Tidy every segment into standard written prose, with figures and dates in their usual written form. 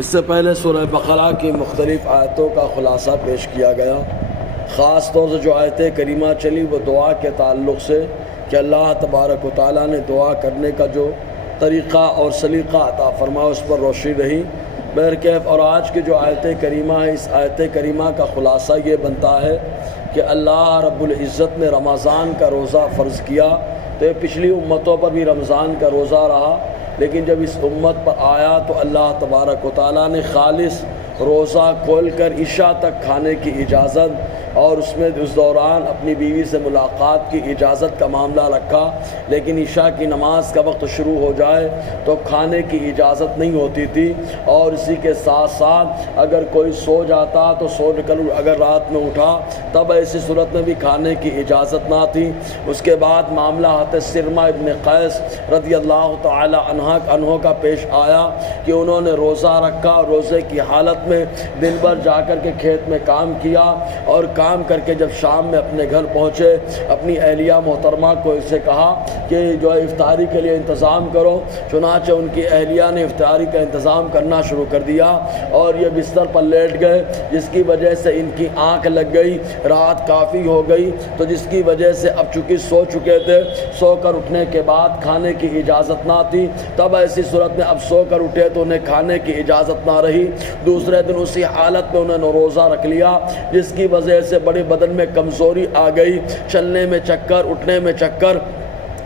اس سے پہلے سورہ بقرہ کی مختلف آیتوں کا خلاصہ پیش کیا گیا۔ خاص طور سے جو آیت کریمہ چلی وہ دعا کے تعلق سے کہ اللہ تبارک و تعالیٰ نے دعا کرنے کا جو طریقہ اور سلیقہ عطا فرمایا اس پر روشنی رہی۔ بہرکیف اور آج کی جو آیت کریمہ ہے، اس آیت کریمہ کا خلاصہ یہ بنتا ہے کہ اللہ رب العزت نے رمضان کا روزہ فرض کیا تو یہ پچھلی امتوں پر بھی رمضان کا روزہ رہا، لیکن جب اس امت پر آیا تو اللہ تبارک و تعالیٰ نے خالص روزہ کھول کر عشاء تک کھانے کی اجازت اور اس میں اس دوران اپنی بیوی سے ملاقات کی اجازت کا معاملہ رکھا، لیکن عشاء کی نماز کا وقت شروع ہو جائے تو کھانے کی اجازت نہیں ہوتی تھی، اور اسی کے ساتھ ساتھ اگر کوئی سو جاتا تو سو کر اگر رات میں اٹھا تب ایسی صورت میں بھی کھانے کی اجازت نہ تھی۔ اس کے بعد معاملہ حضرت سرمہ ابن قیس رضی اللہ تعالی عنہ کا پیش آیا کہ انہوں نے روزہ رکھا، روزے کی حالت میں دن بھر جا کر کے کھیت میں کام کیا، اور کام کر کے جب شام میں اپنے گھر پہنچے اپنی اہلیہ محترمہ کو اسے کہا کہ جو ہے افطاری کے لیے انتظام کرو، چنانچہ ان کی اہلیہ نے افطاری کا انتظام کرنا شروع کر دیا اور یہ بستر پر لیٹ گئے، جس کی وجہ سے ان کی آنکھ لگ گئی، رات کافی ہو گئی، تو جس کی وجہ سے اب چونکہ سو چکے تھے، سو کر اٹھنے کے بعد کھانے کی اجازت نہ تھی، تب ایسی صورت میں اب سو کر اٹھے تو انہیں کھانے کی اجازت نہ رہی۔ دوسرے دن اسی حالت میں انہوں نے روزہ رکھ لیا، جس کی وجہ سے بڑے بدن میں کمزوری آ گئی، چلنے میں چکر، اٹھنے میں چکر،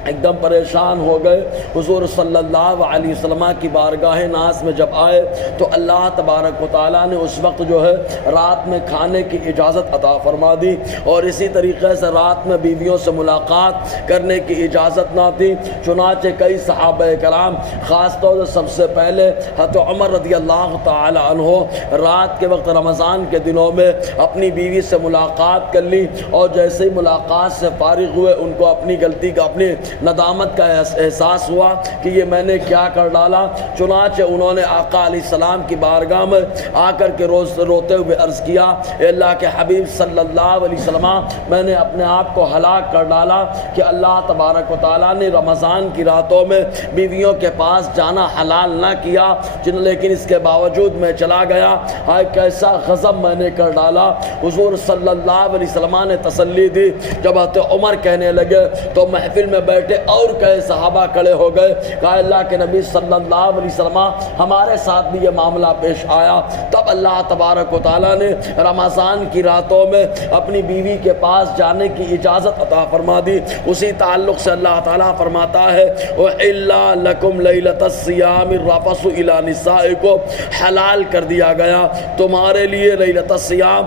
ایک دم پریشان ہو گئے۔ حضور صلی اللہ علیہ وسلم کی بارگاہ ناز میں جب آئے تو اللہ تبارک و تعالیٰ نے اس وقت جو ہے رات میں کھانے کی اجازت عطا فرما دی، اور اسی طریقے سے رات میں بیویوں سے ملاقات کرنے کی اجازت نہ تھی، چنانچہ کئی صحابہ کرام خاص طور سے سب سے پہلے حضرت عمر رضی اللہ تعالی عنہ رات کے وقت رمضان کے دنوں میں اپنی بیوی سے ملاقات کر لی، اور جیسے ہی ملاقات سے فارغ ہوئے ان کو اپنی غلطی کا، اپنی ندامت کا احساس ہوا کہ یہ میں نے کیا کر ڈالا۔ چنانچہ انہوں نے آقا علیہ السلام کی بارگاہ میں آ کر کے روتے ہوئے عرض کیا، اے اللہ کے حبیب صلی اللہ علیہ وسلم، میں نے اپنے آپ کو ہلاک کر ڈالا کہ اللہ تبارک و تعالیٰ نے رمضان کی راتوں میں بیویوں کے پاس جانا حلال نہ کیا، لیکن اس کے باوجود میں چلا گیا، ہائے کیسا غضب میں نے کر ڈالا۔ حضور صلی اللہ علیہ وسلم نے تسلی دی۔ جب حضرت عمر کہنے لگے تو محفل میں بیٹھے اور کئی صحابہ کھڑے ہو گئے، کہا اللہ کے نبی صلی اللہ علیہ وسلم ہمارے ساتھ بھی یہ معاملہ پیش آیا۔ تب اللہ تبارک و تعالیٰ نے رمضان کی راتوں میں اپنی بیوی کے پاس جانے کی اجازت عطا فرما دی۔ اسی تعلق سے اللہ تعالیٰ فرماتا ہے وَإِلَّا لَكُمْ لَيْلَةَ الصِّيَامِ الرَّفَثُ إِلَىٰ نِسَائِكُمْ، حلال کر دیا گیا تمہارے لیے لیلۃ الصیام،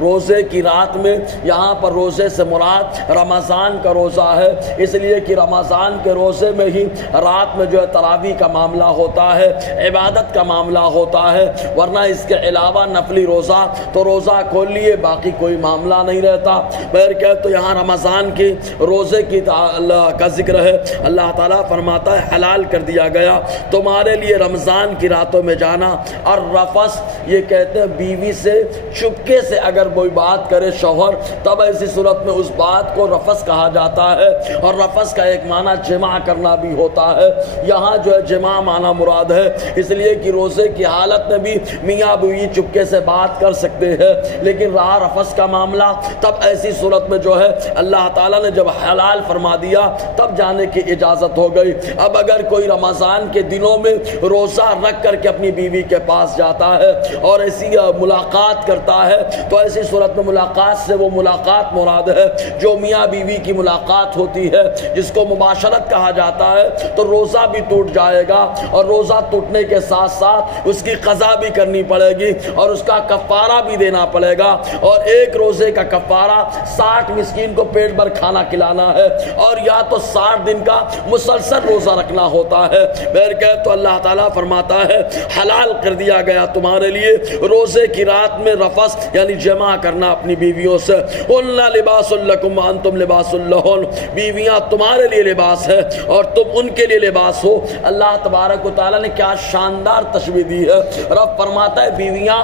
روزے کی رات میں۔ یہاں پر روزے سے مراد رمضان کا روزہ ہے، اس لیے کہ رمضان کے روزے میں ہی رات میں جو ہے تراویح کا معاملہ ہوتا ہے، عبادت کا معاملہ ہوتا ہے، ورنہ اس کے علاوہ نفلی روزہ تو روزہ کھول لیے باقی کوئی معاملہ نہیں رہتا۔ بہرکیف تو یہاں رمضان کی روزے کی کا ذکر ہے۔ اللہ تعالیٰ فرماتا ہے حلال کر دیا گیا تمہارے لیے رمضان کی راتوں میں جانا۔ اور رفث یہ کہتے ہیں بیوی سے چپکے سے اگر کوئی بات کرے شوہر، تب ایسی صورت میں اس بات کو رفث کہا جاتا ہے، اور رفث کا ایک معنی جمع کرنا بھی ہوتا ہے۔ یہاں جو ہے جمع معنی مراد ہے، اس لیے کہ روزے کی حالت میں بھی میاں بیوی چپکے سے بات کر سکتے ہیں، لیکن رہا رفث کا معاملہ تب ایسی صورت میں جو ہے اللہ تعالیٰ نے جب حلال فرما دیا تب جانے کی اجازت ہو گئی۔ اب اگر کوئی رمضان کے دنوں میں روزہ رکھ کر کے اپنی بیوی کے پاس جاتا ہے اور ایسی ملاقات کرتا ہے تو ایسی صورت میں ملاقات سے وہ ملاقات مراد ہے جو میاں بیوی کی ملاقات ہوتی ہے، جس کو مباشرت کہا جاتا ہے، تو روزہ بھی ٹوٹ جائے گا، اور روزہ ٹوٹنے کے ساتھ ساتھ اس کی قضا بھی کرنی پڑے گی اور اس کا کفارہ بھی دینا پڑے گا، اور ایک روزے کا کفارہ 60 مسکین کو پیٹ بھر کھانا کھلانا ہے، اور یا تو 60 دن کا مسلسل روزہ رکھنا ہوتا ہے۔ بہرکیف تو اللہ تعالیٰ فرماتا ہے حلال کر دیا گیا تمہارے لیے روزے کی رات میں رفث یعنی جمع کرنا اپنی بیویوں سے. قلنا لباس لکم وانتم لباس لہن, بیویاں تمہارے لیے لباس ہے اور تم ان کے لیے لباس ہو. اللہ تبارک و تعالیٰ نے کیا شاندار تشبیہ دی ہے. رب فرماتا ہے بیویاں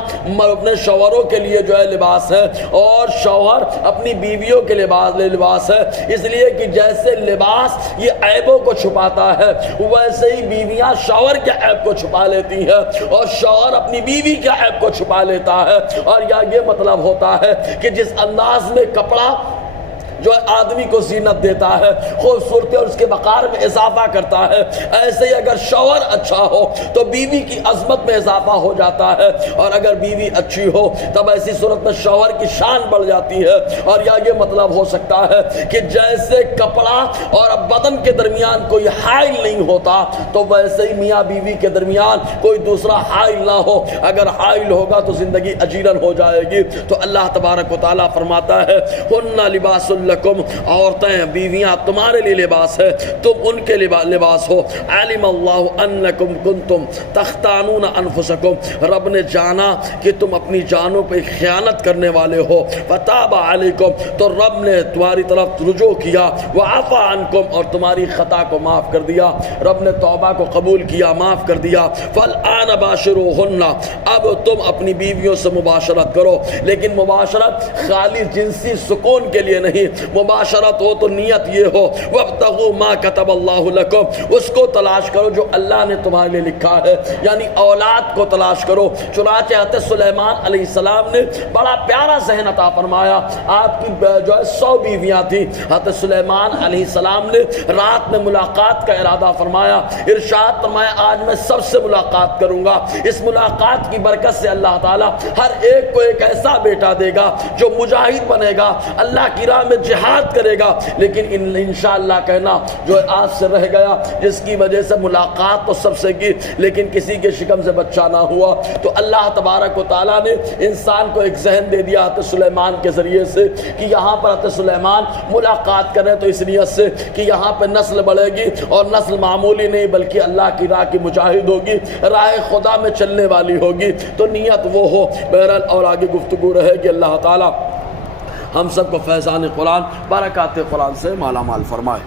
اپنے شوہروں کے لیے جو ہے لباس ہے اور شوہر اپنی بیویوں کے لباس ہے. اس لیے کہ جیسے لباس یہ عیبوں کو چھپاتا ہے ویسے ہی بیویاں شوہر کے عیب کو چھپا لیتی ہیں اور شوہر اپنی بیوی کے عیب کو چھپا لیتا ہے. اور یہ مطلب ہوتا ہے کہ جس انداز میں کپڑا جو آدمی کو زینت دیتا ہے, خوبصورتی اور اس کے وقار میں اضافہ کرتا ہے, ایسے ہی اگر شوہر اچھا ہو تو بیوی کی عظمت میں اضافہ ہو جاتا ہے, اور اگر بیوی اچھی ہو تب ایسی صورت میں شوہر کی شان بڑھ جاتی ہے. اور یہ مطلب ہو سکتا ہے کہ جیسے کپڑا اور بدن کے درمیان کوئی حائل نہیں ہوتا تو ویسے ہی میاں بیوی کے درمیان کوئی دوسرا حائل نہ ہو. اگر حائل ہوگا تو زندگی اجیرن ہو جائے گی. تو اللہ تبارک و تعالیٰ فرماتا ہے ہن لباس لکم, عورتیں بیویاں تمہارے لیے لباس ہے, تم ان کے لباس ہو. علم اللہ انکم کنتم تختانون انفسکم, رب نے جانا کہ تم اپنی جانوں پہ خیانت کرنے والے ہو. فتاب علیکم, تو رب نے تمہاری طرف رجوع کیا. وعفا عنکم, اور تمہاری خطا کو معاف کر دیا. رب نے توبہ کو قبول کیا, معاف کر دیا. فالآن باشروہن, اب تم اپنی بیویوں سے مباشرت کرو, لیکن مباشرت خالی جنسی سکون کے لیے نہیں. مباشرت ہو تو نیت یہ ہو وابتغوا ما كتب اللہ لکم, اس کو تلاش کرو جو اللہ نے تمہارے لیے لکھا ہے, یعنی اولاد کو تلاش کرو. چنانچہ حضرت سلیمان علیہ السلام نے بڑا پیارا ذہن عطا فرمایا. آپ کی جو ہے 100 بیویاں تھیں. حضرت سلیمان علیہ السلام نے رات میں ملاقات کا ارادہ فرمایا. ارشاد فرمایا آج میں سب سے ملاقات کروں گا. اس ملاقات کی برکت سے اللہ تعالیٰ ہر ایک کو ایک ایسا بیٹا دے گا جو مجاہد بنے گا, اللہ کی راہ میں جہاد کرے گا. لیکن انشاءاللہ کہنا جو آج سے رہ گیا, جس کی وجہ سے ملاقات تو سب سے کی لیکن کسی کے شکم سے بچہ نہ ہوا. تو اللہ تبارک و تعالیٰ نے انسان کو ایک ذہن دے دیا حضرت سلیمان کے ذریعے سے کہ یہاں پر حضرت سلیمان ملاقات کریں تو اس نیت سے کہ یہاں پہ نسل بڑھے گی, اور نسل معمولی نہیں بلکہ اللہ کی راہ کی مجاہد ہوگی, راہ خدا میں چلنے والی ہوگی. تو نیت وہ ہو. بہرحال اور آگے گفتگو رہے گی. اللہ تعالیٰ ہم سب کو فیضان قرآن برکات قرآن سے مالا مال فرمائے.